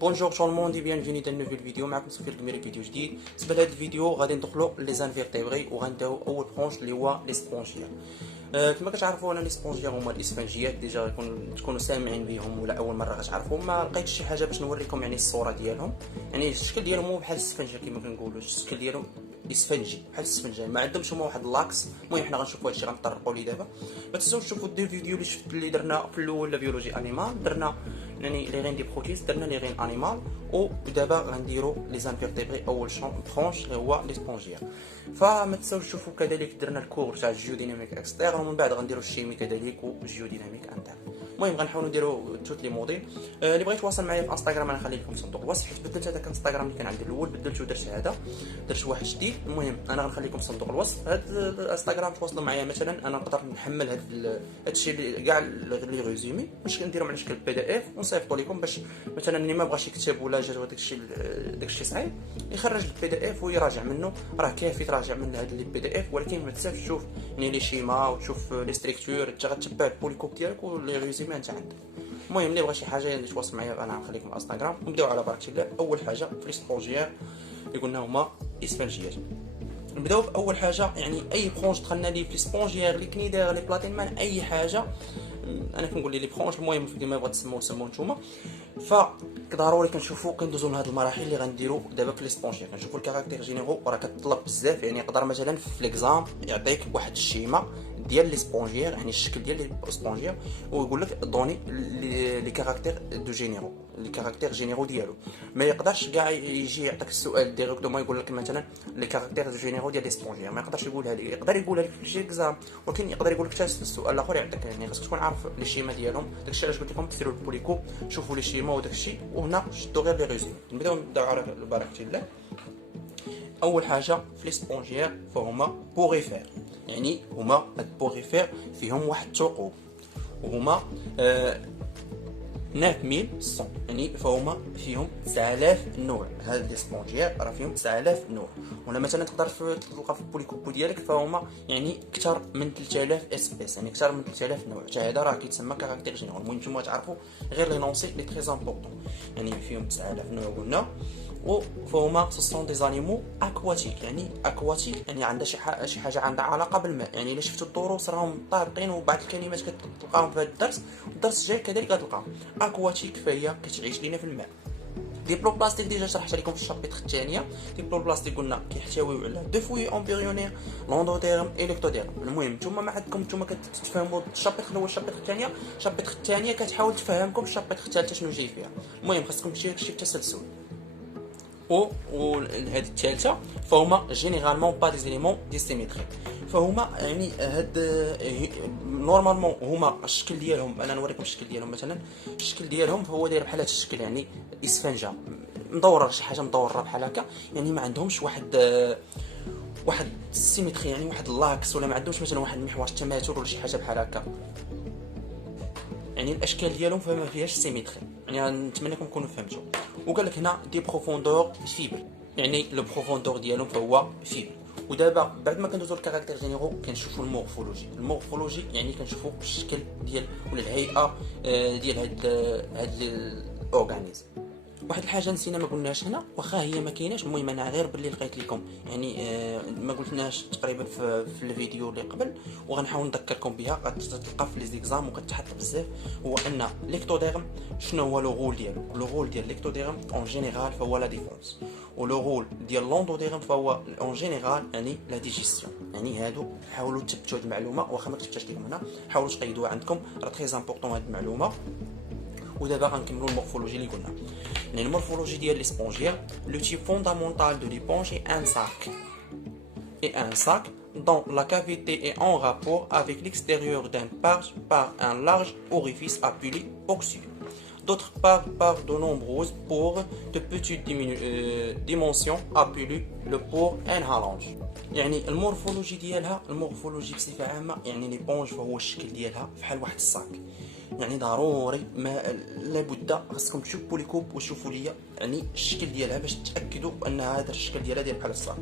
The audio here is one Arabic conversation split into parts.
بونجور تو الموند بيانفيني dans une nouvelle فيديو. معكم سفير القميري فيديو جديد. بالنسبه لهذا الفيديو غادي ندخلوا لي زانفيرتيبري وغنداو اول برونش اللي هو لي سبونجيا. كما كتعرفوا انا لي سبونجيا هما الاسفنجيات، ديجا تكونوا سامعين بهم ولا اول مره غتعرفوهم. ما لقيتش شي حاجه باش نوريكم يعني الصوره ديالهم، يعني الشكل ديالهم هو بحال السفنجه كما كنقولوا، الشكل ديالهم اسفنجي بحال السفنجه، ما عندهمش هما واحد اللاكس. المهم حنا غنشوفوا هادشي غنطرقوا ليه دابا. ما تنساوش تشوفوا دي فيديو اللي شفت اللي درنا في الاول لا بيولوجي انيمال، درنا يعني لي غين دي بروتيز، درنا لي غين انيمال، ودابا غنديروا لي زانفيرتيبري اول برونش اللي هو لي سبونجيا. فما تنساوش تشوفوا كذلك درنا الكور تاع الجيوديناميك اكسترن، ومن بعد غنديروا الشيمي كذلك والجيوديناميك انترن. المهم غنحاولوا نديروا توت لي موديل. اللي بغى يتواصل معايا في انستغرام انا نخلي لكم صندوق الوصف، حيت بدلت هذاك انستغرام اللي كان عندي الاول، بدلته درت هذا، درت واحد جديد. المهم انا غنخلي لكم صندوق الوصف. هذا الانستغرام تواصلوا معايا، مثلا انا نقدر نحمل هذا الشيء اللي كاع لي ريزومي باش نديرهم على شكل بي دي اف ونصيفطوا لكم، باش مثلا اللي ما بغاش يكتب ولا جات داك الشيء صعيب يخرج البي دي اف ويراجع منه. راه كافي تراجع من هذا البي دي اف، ولكن ما تنساش تشوف يعني لي شيما وتشوف لي ستركتور، انت غتتبع البوليكوب ديالك ولي ريزومي انت عندك. المهم اللي بغى شي حاجه يتواصل معايا انا غنخليكم الانستغرام. نبداو على بركه الله. اول حاجه في لي سبونجيير اللي قلنا هما اسفنجيات. نبداو باول حاجه، يعني اي برونش دخلنا ليه في سبونجيير لي كنيدر لي بلاتين مان اي حاجه، انا كنقول لي برونش. المهم كيما بغات تسموا نتوما. فضروري كنشوفوا كندوزو من هاد المراحل اللي غنديروا دابا في لي سبونجيير. كنشوفوا الكاركتير جينيرو راه كتطلب بزاف، يعني يقدر مثلا في ليكزام يعطيك واحد الشيما ديال لي سبونجيير، يعني الشكل ديال لي سبونجيير، ويقول لك دوني لي كاركتير دو جينيرو، لي كاركتير جينيرو ديالو. ما يقدرش كاع يجي يعطيك السؤال ديريكتومون يقول لك مثلا لي كاركتير دو جينيرو ديال لي سبونجيير، ما يقدرش يقولها لك. يقدر يقولها لك في شي اكزام، ولكن يقدر يقول لك حتى السؤال الاخر يعطيك. يعني خاصك تكون عارف لي شيما ديالهم. داكشي علاش قلت لكم ديروا البوليكو، شوفوا لي شيما وداكشي، وهنا شدوا غير لي ريزومي. نبداو على بركه الله. اول حاجه في لي سبونجيير فهما بوريفير، يعني هما هاد بوريفير فيهم واحد الثقوب، وهما 9100، يعني فهما فيهم 9000 نوع. هاد لي سبونجيير راه فيهم 9000 نوع. ولا مثلا تقدر تلقى في البوليكوبو ديالك فهما يعني اكثر من 3000 اسبيس، يعني اكثر من 3000 نوع. حتى هذا راه كيتسمى كاركتير جينيرال. المهم نتوما تعرفوا غير لي نونسي لي تري امبورطون، يعني فيهم 9000 نوع قلنا. وفهما سون دي زانيمو اكواتيك، يعني اكواتيك يعني عندها شي حاجه عندها علاقه بالماء. يعني الا شفتوا الدروس راهم طابقين، وبعض الكلمات كتلقاهم في هذا الدرس الجاي كذلك غتلقاهم. اكواتيك فهي كتعيش لينا في الماء. ديبلوبلاستيك ديجا شرحت لكم في الشابيتر الثانيه. ديبلوبلاستيك قلنا كيحتويو على دو فوي امبريونير، لوندوديرم، الكتوديرم. المهم نتوما ما عندكم، نتوما كتفهموا الشابيتر الاول الشابيتر الثانيه، الشابيتر الثانيه كتحاول تفهمكم الشابيتر الثالثه شنو جاي فيها. المهم خاصكم تمشيو شي تسلسل. وهذه الثالثه فهما جينيرالمون با دي زيليمون دي سيميتري. فهما يعني هاد نورمالمون هما الشكل ديالهم، انا نوريكم الشكل ديالهم. مثلا الشكل ديالهم فهو داير بحال هذا الشكل، يعني اسفنجه مدوره، شي حاجه مدوره بحال هكا. يعني ما عندهمش واحد السيميتري، يعني واحد اللاكس، ولا ما عندهمش مثلا واحد المحور التماثل ولا شي حاجه بحال هكا. يعني الاشكال ديالهم فما فيهاش سيميتري. يعني نتمنى لكم تكونوا فهمتوا. وقال لك هنا دي بروفوندور فيبر، يعني لو بروفوندور ديالهم فهو فيبر. ودابا بعد ما كندوزو الكاركتير جينيرو كنشوفوا المورفولوجي يعني كنشوفوا الشكل ديال ولا الهيئه ديال هاد الاورغانيزم. واحد الحاجه نسينا ما قلناش هنا، واخا هي ما كايناش، المهم انا غير باللي لقيت لكم يعني ما قلتناش تقريبا في الفيديو اللي قبل، وغنحاول نذكركم بها. غتلقى في لي زيكزام وكتحط بزاف. هو ان ليكتوديرم شنو هو لو رول ديالو؟ لو رول ديال ليكتوديرم اون جينيرال فهو لا ديفونس، ولو رول ديال لوندوديرم فهو اون جينيرال يعني لا ديجيستيون. يعني هادو حاولوا تثبتوا هذه المعلومه، واخا ما كتبتهاش لكم هنا حاولوا تقيدوها عندكم، راه تري امبورطون هذه المعلومه. ودابا غنكملوا المورفولوجي اللي قلنا. يعني المورفولوجي ديال لي سبونجير، لو تيب فوندامونتال دو ليبونج اي ان ساك، dont la cavité est en rapport avec l'extérieur d'un par un large orifice appelé oxyde. D'autre part par de nombreuses pores de petites dimensions appelées le pore inhalant. يعني المورفولوجي ديالها، المورفولوجي بصفه عامه يعني ليبونج فهو الشكل ديالها بحال واحد الصاك. يعني ضروري ما لابد خاصكم تشوفوا بوليكوب وتشوفوا ليا يعني الشكل ديالها باش تاكدوا ان هذا الشكل ديالها داير بحال الصاك.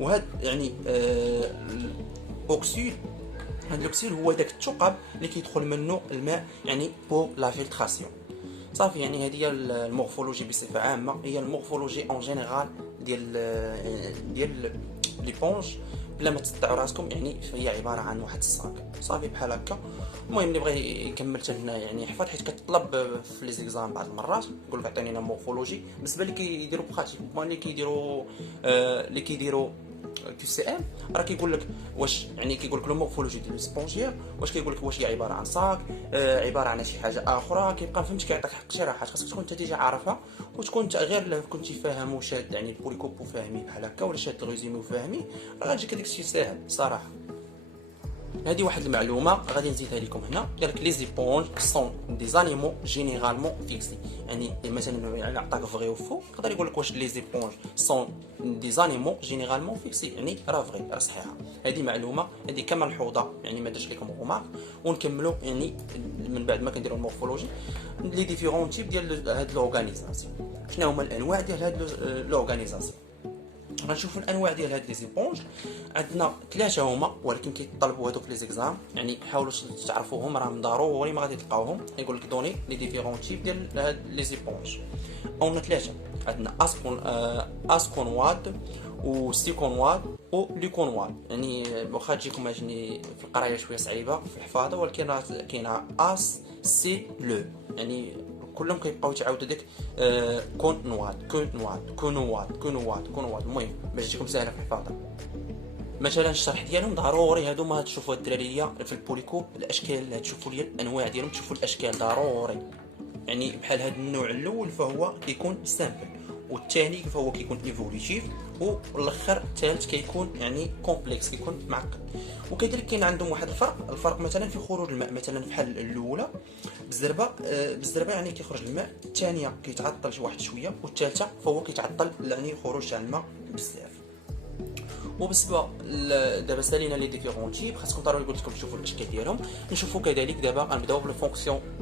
وهذا يعني الاكسيد، هذا الاكسيد هو داك الثقب اللي كيدخل منه الماء يعني بور لا فلتراسيون. صافي. يعني هذه هي المورفولوجي بصفه عامه، هي المورفولوجي اون جينيرال ديال ليبونج. بلا ما تقطعوا راسكم، يعني فهي عباره عن واحد الصاك صافي بحال هكا. المهم اللي بغى يكمل حتى هنا يعني يحفظ، حيت كتطلب في لي زيكزام بعض المرات يقول لك عطيني انا مورفولوجي. بالنسبه اللي كيديروا براتيكمون اللي كيديروا كيو سي ام، راه كيقول لك واش يعني كيقول لك لو مورفولوجي ديال السبونجير، واش كيقول لك واش هي عباره عن صاك، عباره عن شي حاجه اخرى. كيبقى فهمتش كيعطيك حق شراحات، خاصك تكون انت ديجا عارفها، وتكون انت غير كنتي فاهم وشاد يعني البوليكوب وفاهمي بحال هكا، ولا شاد الريزومي وفاهمي، راه غتجيك هذاك الشيء ساهل صراحه. هذه واحد المعلومه غادي نزيدها لكم هنا. قال لك لي زيبونج سون دي زانيمو جينيرالمون فيكسي. يعني مثلا يعني عطاك فغي و فو، يقدر يقول لك واش لي زيبونج سون دي زانيمو جينيرالمون فيكسي، يعني راه فغي راه صحيحه. هذه معلومه، هذه كملحوظه يعني ما درتش لكم رومارك. ونكملوا يعني من بعد ما كنديروا المورفولوجي لي ديفيرون تيب ديال هاد لورغانيزاسيون. شنو هما الانواع ديال هاد لورغانيزاسيون؟ غنشوفوا الانواع ديال هاد لي زيبونج. عندنا ثلاثه هما، ولكن كيطلبوا هادو في لي زيكزام، يعني حاولوا تعرفوهم، راهم ضروري ما غادي تلقاوهم. يقول لك دوني لي ديفيرون تيب ديال هاد لي زيبونج. عندنا ثلاثه، عندنا اسكونواد وستيكونواد وليكونواد. يعني واخا تجيكم عجني في القرايه شويه صعيبه في الحفاظه، ولكن راه كاينه اس سي لو، يعني كلهم كيبقاو تعاودوا ديك كون نواد كون نواد كون نواد كون نواد كون نواد. المهم باش تجيكم ساهله في الحفاظه. مثلا الشرح ديالهم ضروري، هادو ما تشوفوا الدراريه في البوليكوب الاشكال، تشوفوا لي الانواع ديالهم، تشوفوا الاشكال ضروري. يعني بحال هذا النوع الاول فهو كيكون سامبل، والثاني فهو كيكون ايفوليتيف، والاخر الثالث كيكون يعني كومبلكس، كيكون معقد. وكذلك كاين عندهم واحد الفرق مثلا في خروج الماء. مثلا بحال الاولى بالزربه يعني كيخرج الماء، الثانيه كيتعطل شي واحد شويه، والثالثه فهو كيتعطل يعني خروج تاع الماء بزاف. وبالنسبه دابا سالينا لي ديفيرون تيب، خاصكم ضروري قلت لكم تشوفوا الاشكال ديالهم. نشوفوا كذلك دابا غنبداو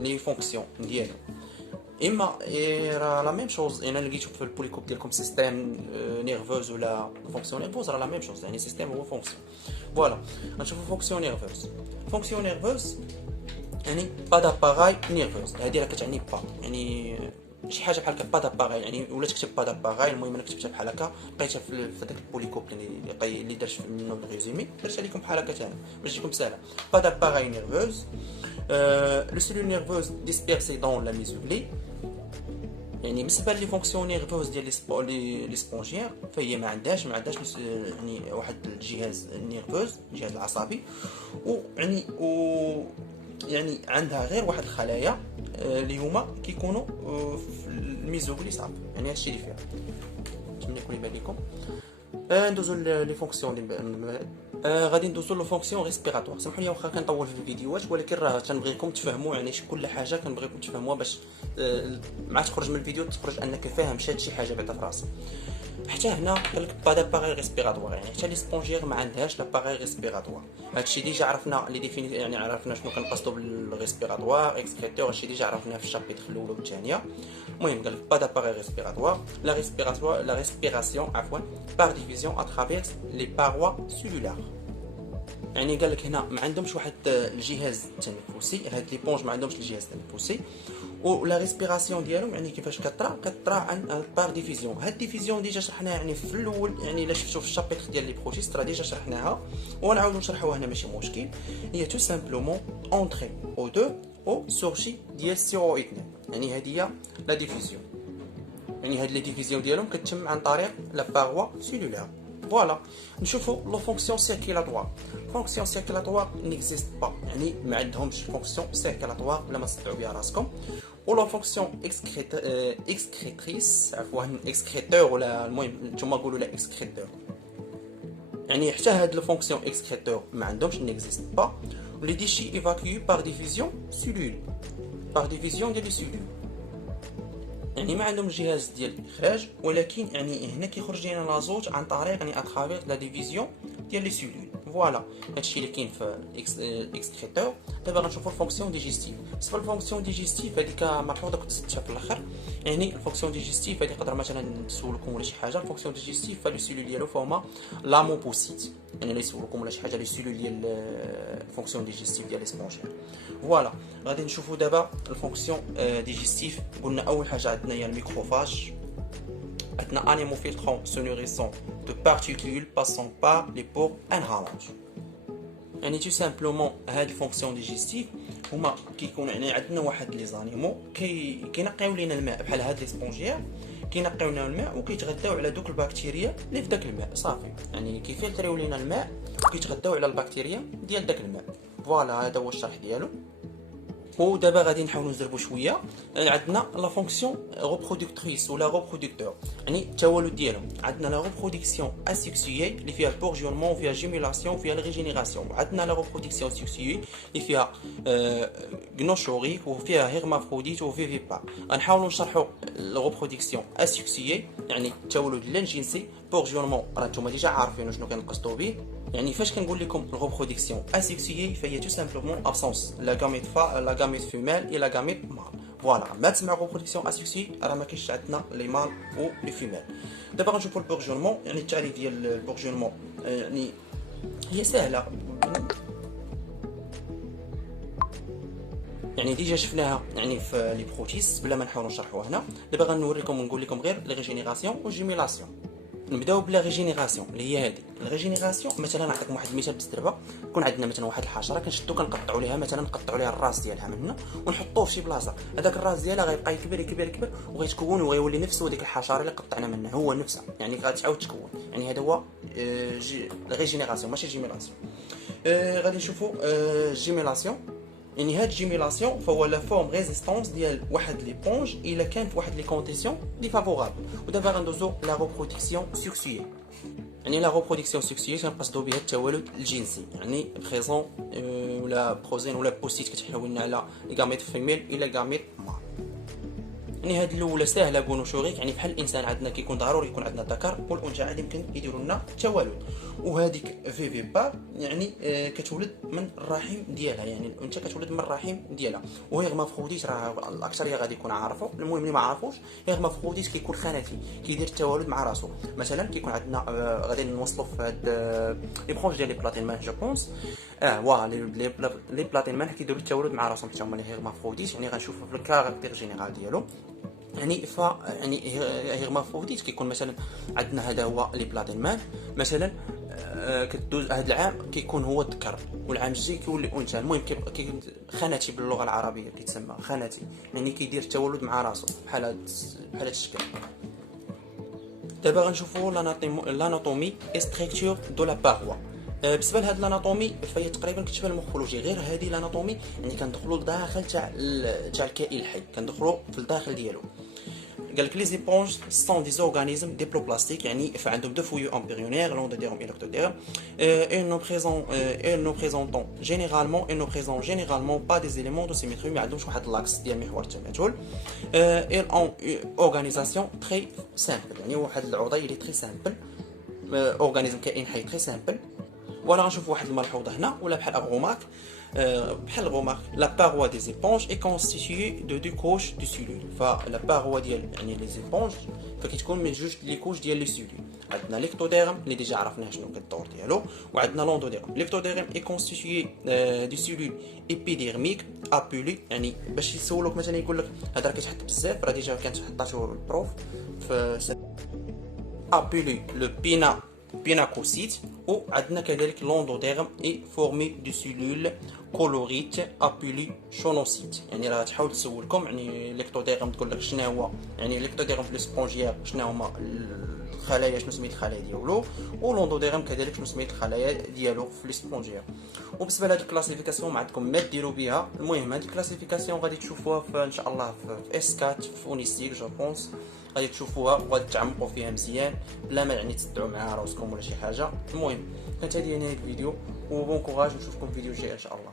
لي فونكسيون ديالهم. اما راه لا ميم شوز، انا لقيتو في البوليكوب ديالكم سيستيم نيرفوز ولا فونكسيون نيرفوز، راه لا ميم شوز، يعني سيستيم هو فونكسيون. فوالا غنشوفوا فونكسيون نيرفوز. فونكسيون نيرفوز يعني با داباغاي نيرفوز، هذه راه كتعني با، يعني شي حاجه بحال هكا با داباغاي، يعني ولا تكتب با داباغاي. المهم انا كتبتها بحال هكا، لقيتها في داك البوليكوب اللي درت منه الريزومي، درتها لكم بحال هكا ثاني باش تجيكم ساهله. با داباغاي نيرفوز. لو سيلول نيرفوز ديسبيرسي دون لا ميزوغلي. يعني بالنسبه لي فونكسيون نيرفوز ديال لي سبونجيير، فهي ما عندهاش يعني واحد الجهاز نيرفوز، الجهاز العصبي، يعني عندها غير واحد الخلايا اللي هما كيكونوا في الميزوغلي صافي. يعني هادشي اللي فيها. نتمنى يكون يبان لكم. ندوزو لي فونكسيون غادي ندوزو لو فونكسيون ريسبيراتوار. سمحوا لي واخا كنطول في الفيديوهات، ولكن راه تنبغيكم تفهموا يعني كل حاجه كنبغيكم تفهموها باش مع تخرج من الفيديو تخرج انك فاهم شي حاجه بعدا في راسك. حتى هنا قال لك با داباغي ريسبيراتوار، يعني حتى لي سبونجير ما عندهاش لاباغي ريسبيراتوار. هادشي ديجا عرفنا لي ديفيني، يعني عرفنا شنو كنقصدوا بالريسبيراتوار اكسكريتور، هادشي ديجا عرفناه في الشابيتر الاولى والثانيه. المهم قال لك با داباغي ريسبيراتوار، لا ريسبيراسيون عفوا بار ديفيزيون ا ترافيرس لي باروا سيلولار. يعني قال لك هنا ما عندهمش واحد الجهاز التنفسي، هاد لي بونج ما عندهمش الجهاز التنفسي. ولا ريسبيراسيون ديالهم يعني كيفاش كطرا عن بار ديفيزيون. هاد ديفيزيون ديجا شرحناها يعني في الاول، يعني الا شفتوا في الشابيتر ديال لي بروتيست راه ديجا شرحناها، ونعاودو نشرحوها هنا ماشي مشكل. هي تو سامبلومون اونتري او دو او سورشي ديال CO2. يعني هذه هي لا ديفيزيون، يعني هاد لي ديفيزيون ديالهم كتتم عن طريق لا باروا سيلولار. فوالا نشوفوا لو فونكسيون سيركيلاتوار. فونكسيون سيركيلاتوار نيكزيست با، يعني ما عندهمش فونكسيون سيركيلاتوار بلا ما تصدعوا بها راسكم. ولا فونكسيون اكسكريتريس عفوا اكسكريتور، ولا المهم نتوما قولوا لا اكسكريتور. يعني حتى هاد لو فونكسيون اكسكريتور ما عندهمش نيكزيست با. لي ديشي ايفاكيو بار ديفيزيون سيلول، بار ديفيزيون ديال لي سيلول. يعني ما عندهم جهاز ديال الاخراج، ولكن يعني هنا كيخرج لنا لازوت عن طريق يعني اترافير لا ديفيزيون ديال لي سيلول. فوالا هادشي اللي كاين في الاكسكريتور. دابا غنشوفوا الفونكسيون ديجيستيف. بالنسبه للفونكسيون ديجيستيف هذيك ملحوظه كنت سدتها في الاخر. يعني الفونكسيون ديجيستيف هذه يقدر مثلا نسولكم ولا شي حاجه. الفونكسيون ديجيستيف لي سيلول ديالو فهما لاموبوسيت، يعني اللي يسولكم ولا شي حاجه لي سيلول ديال الفونكسيون ديجيستيف ديال ليسبونجيال. فوالا غادي نشوفوا دابا الفونكسيون ديجيستيف. قلنا اول حاجه عندنا هي الميكروفاج. عندنا animaux filtrants se nourrissant de particules passant par les pores inhalants. يعني تو سامبلومون هاد الفونكسيون ديجيستيف هما كيكون يعني عندنا واحد لي زانيمو كينقيو لينا الماء بحال هاد لي سبونجيير، كينقيو لنا الماء وكيتغداو على دوك البكتيريا اللي في داك الماء صافي. يعني كيفلتريو لينا الماء وكيتغداو على البكتيريا ديال داك الماء. فوالا هذا هو الشرح ديالو. ودابا غادي نحاولوا نزربوا شويه. عندنا لا فونكسيون ريبرودكتريس ولا ريبرودكتور، يعني التوالد ديالهم. عندنا لا ريبرودكسيون اسيكسيي اللي فيها البورجيونمون وفيها جيميلاسيون وفيها الريجينيراسيون. وعندنا لا ريبرودكسيون سيكسيي اللي فيها غنوشوريك وفيها هيرمافروديت وفيفيبار. غنحاولوا نشرحوا لا ريبرودكسيون اسيكسيي يعني التولد اللانجنسي. بورجيونمون راه نتوما ديجا عارفين شنو كنقصدوا به. يعني فاش كنقول لكم الريبرودكسيون اسيكسيي فهي تو سامبلومون ابسونس لا غاميت لا غاميت فيميل اي لا غاميت مال. فوالا ما تسمع ريبرودكسيون اسيكسيي راه ما كاينش عندنا لي مال و لي فيميل. دابا غنشوفوا البورجيونمون. يعني التعريف ديال البورجيونمون يعني هي سهله، يعني ديجا شفناها يعني في لي بروتيست بلا ما نحاولوا نشرحوها هنا. دابا غنوريكم ونقول لكم غير لي ريجينيراسيون و جيميلاسيون. نبداو بلا ريجينيراسيون اللي هي هذه. الريجينيراسيون مثلا نعطيكم واحد المثال بالزربه. يكون عندنا مثلا واحد الحشره كنشدو كنقطعوا ليها مثلا نقطعوا ليها الراس ديالها من هنا ونحطوه في شي بلاصه. هذاك الراس ديالها غيبقى يكبر يكبر يكبر وغيتكون وغيولي نفسه ديك الحشره اللي قطعنا منها هو نفسها، يعني غتعاود تكون. يعني هذا هو ريجينيراسيون ماشي جيميلاسيون. غادي نشوفوا جيميلاسيون. يعني هاد الجيميلاسيون فهو لا فورم ريزيستونس ديال واحد ليبونج الا كانت واحد لي كونديسيون لي فافورابل. ودابا غندوزو لا ريبرودكسيون سكسيي. يعني لا ريبرودكسيون سكسيي كنقصدو بها التوالد الجنسي، يعني بريزون ولا بروزين ولا بوستيت كتحولنا على غاميت فيميل الى غاميت مال. يعني هاد الاولى ساهله غونوشوريك، يعني بحال الانسان عندنا كيكون ضروري يكون عندنا ذكر والانثى عادي يمكن يديروا لنا التوالد. وهذيك فيفيبار يعني كتولد من الرحم ديالها، يعني الانثى كتولد من الرحم ديالها. وهي هرمافروديت راه الاكثريه غادي يكون عارفوا. المهم اللي ما عارفوش هرمافروديت كيكون خناتي كيدير التوالد مع راسو. مثلا كيكون عندنا غادي نوصلوا في هاد لي برونش ديال لي بلاتين مان جو بونس. لي بلاتين مان كيديروا التوالد مع راسهم حتى هما لي هرمافروديت. يعني غنشوفوا في الكاركتير جينيرال ديالو. يعني يعني هيرمافروديت كيكون مثلا عندنا هذا هو لي بلاتين مان مثلا. كدوز هذا العام كيكون هو الذكر والعام الجاي كيولي انثى. المهم خاناتي باللغه العربيه كيتسمى خاناتي، يعني كيدير التولد مع راسو بحال هذا الشكل. دابا غنشوفوا لاناتومي اي ستركتور دو لا باروا. بالنسبه لهاد الاناتومي فهي تقريبا كتشبه المورفولوجي، غير هذه الاناتومي يعني كندخلوا لداخل تاع الكائن الحي، كندخلوا في الداخل ديالو. قال لك لي زيبونج سون دي اورغانيزم ديبلوبلاستيك، يعني عندهم دو فويو امبريونير لوندوديرم اي لوكتوديرم. ils ne présentent généralement pas des éléments de symétrie، ما عندهمش واحد لاكس ديال محور التماثل. ils ont une organisation très simple، يعني واحد العضي اللي très simple. اورغانيزم كائن حي très simple. ولا غنشوف واحد الملحوظه هنا ولا بحال غومارك. بحال غومارك لا باروا دي زيبونج اي كونستيتيي دو دو كوش دو سيلول. فلا باروا ديال يعني لي زيبونج فكتكون من جوج لي كوش ديال لي سيلول. عندنا ليكتوديرم اللي ديجا عرفناه شنو كالدور ديالو، وعندنا لوندوديرم. ليكتوديرم اي كونستيتيي دو سيلول ايبيديرميك ابولي، يعني باش يسولوك مثلا يقول لك هذا راه كيتحط بزاف، راه ديجا كانت حطاتو البروف في ابولي لو بيناكوسيت. وعندنا كذلك لوندوديرم اي فورمي دو سيلول كولوريت ابولي شونوسيت. يعني راه تحاول تسولكم يعني ليكتوديرم تقول لك شنو هو، يعني ليكتوديرم في السبونجيير شنو هما الخلايا، شنو سميت الخلايا ديالو، ولوندوديرم كذلك شنو سميت الخلايا ديالو في السبونجيير. وبالنسبه لهاد الكلاسيفيكاسيون ما عندكم ما ديروا بها. المهم هاد الكلاسيفيكاسيون غادي تشوفوها في ان شاء الله في اس 4 في اونيستيك جو بونس. غادي تشوفوها وغادي تعمقوا فيها مزيان بلا ما يعني تصدعوا مع راسكم ولا شي حاجه. المهم كانت هذه نهايه الفيديو، وبون كوراج، نشوفكم في فيديو جاي ان شاء الله.